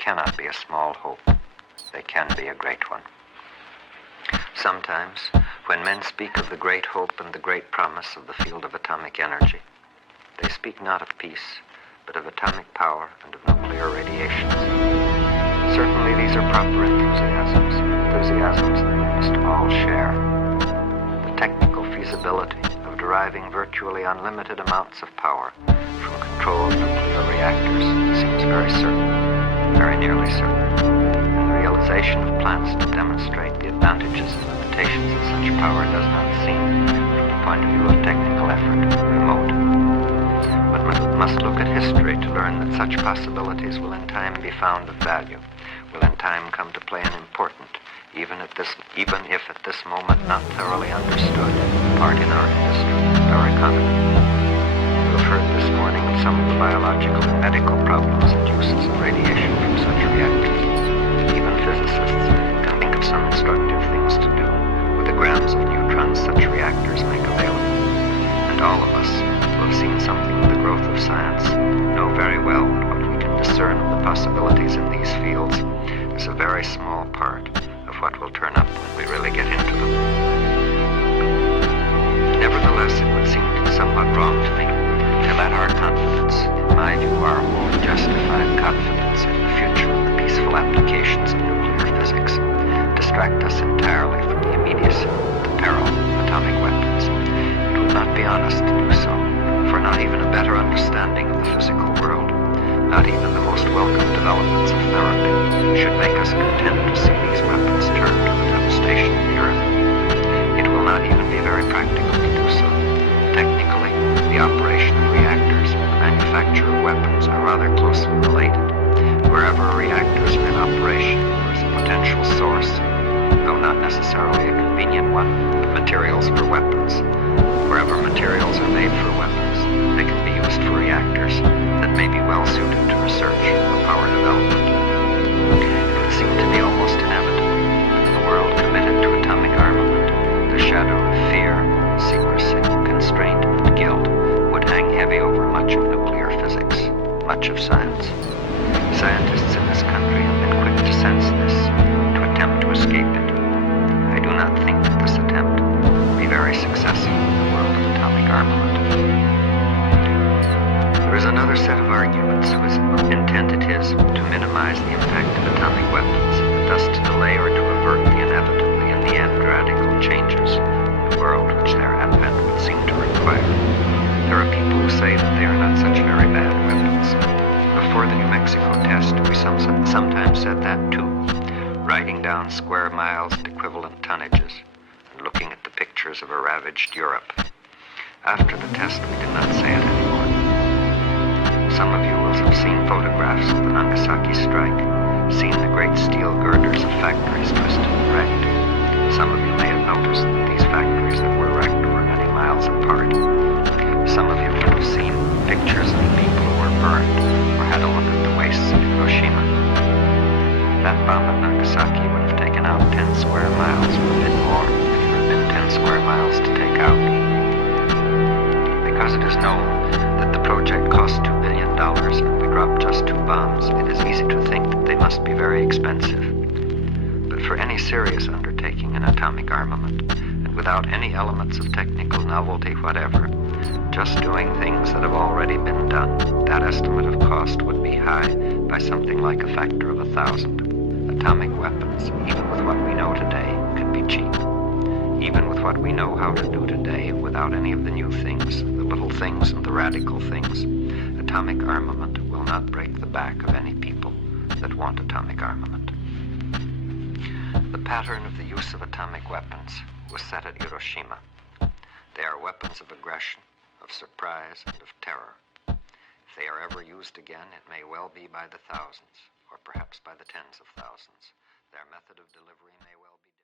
cannot be a small hope. They can be a great one. Sometimes, when men speak of the great hope and the great promise of the field of atomic energy, they speak not of peace, but of atomic power and of nuclear radiations. Certainly these are proper enthusiasms that we must all share. The technical feasibility of deriving virtually unlimited amounts of power from controlled nuclear reactors seems very certain, very nearly certain. And the realization of plans to demonstrate the advantages and limitations of such power does not seem, from the point of view of technical effort, remote. But one must look at history to learn that such possibilities will in time be found of value, will in time come to play an important, even if at this moment not thoroughly understood, part in our industry and our economy. You have heard this morning of some of the biological and medical problems and uses of radiation from such reactors. Even physicists can think of some instructive things to do with the grams of neutrons such reactors make available. And all of us who have seen something of the growth of science know very well that what we can discern of the possibilities in these fields is a very small part of what will turn up when we really get into them. Nevertheless, it would seem somewhat wrong to me to let our confidence, in my view, our wholly justified confidence in the future of the peaceful applications of nuclear physics, distract us entirely from the immediacy, the peril of atomic weapons. It would not be honest to do so, for not even a better understanding of the physical world, not even the most welcome developments of therapy, should make us content to see these weapons turned to the devastation of the earth. It will not even be very practical to do so. Technically, the operation of reactors and the manufacture of weapons are rather closely related. Wherever reactors are in operation, there is a potential source, though not necessarily a convenient one, of materials for weapons. Wherever materials are made for weapons, they can be used for reactors that may be well suited to research or power development. It would seem to me almost inevitable that in a world committed to atomic armament, the shadow of fear, secrecy, constraint, and guilt would hang heavy over much of nuclear physics, much of science. Scientists in this country have been quick to sense this, to attempt to escape it. I do not think that this attempt will be very successful in the world of atomic armament. There is another set of arguments whose intent it is to minimize the impact of atomic weapons, and thus to delay or to avert the inevitably in the end radical changes in the world which their advent would seem to require. There are people who say that they are not such very bad weapons. Before the New Mexico test, we sometimes said that too, writing down square miles and equivalent tonnages, and looking at the pictures of a ravaged Europe. After the test, we did not say it anymore. Some of you will have seen photographs of the Nagasaki strike, seen the great steel girders of factories twisted and wrecked. Some of you may have noticed that these factories that were wrecked were many miles apart. Some of you will have seen pictures of the people who were burned, or had a look at the wastes of Hiroshima. That bomb at Nagasaki would have taken out 10 square miles, or a bit more, if there had been 10 square miles to take out. Because it is known that the project cost $2 billion and we dropped just 2 bombs, it is easy to think that they must be very expensive. But for any serious undertaking in atomic armament, and without any elements of technical novelty whatever, just doing things that have already been done, that estimate of cost would be high by something like a factor of 1,000. Atomic weapons, even with what we know today, can be cheap. Even with what we know how to do today, without any of the new things, the little things and the radical things, atomic armament will not break the back of any people that want atomic armament. The pattern of the use of atomic weapons was set at Hiroshima. They are weapons of aggression, of surprise, and of terror. If they are ever used again, it may well be by the thousands, or perhaps by the tens of thousands. Their method of delivery may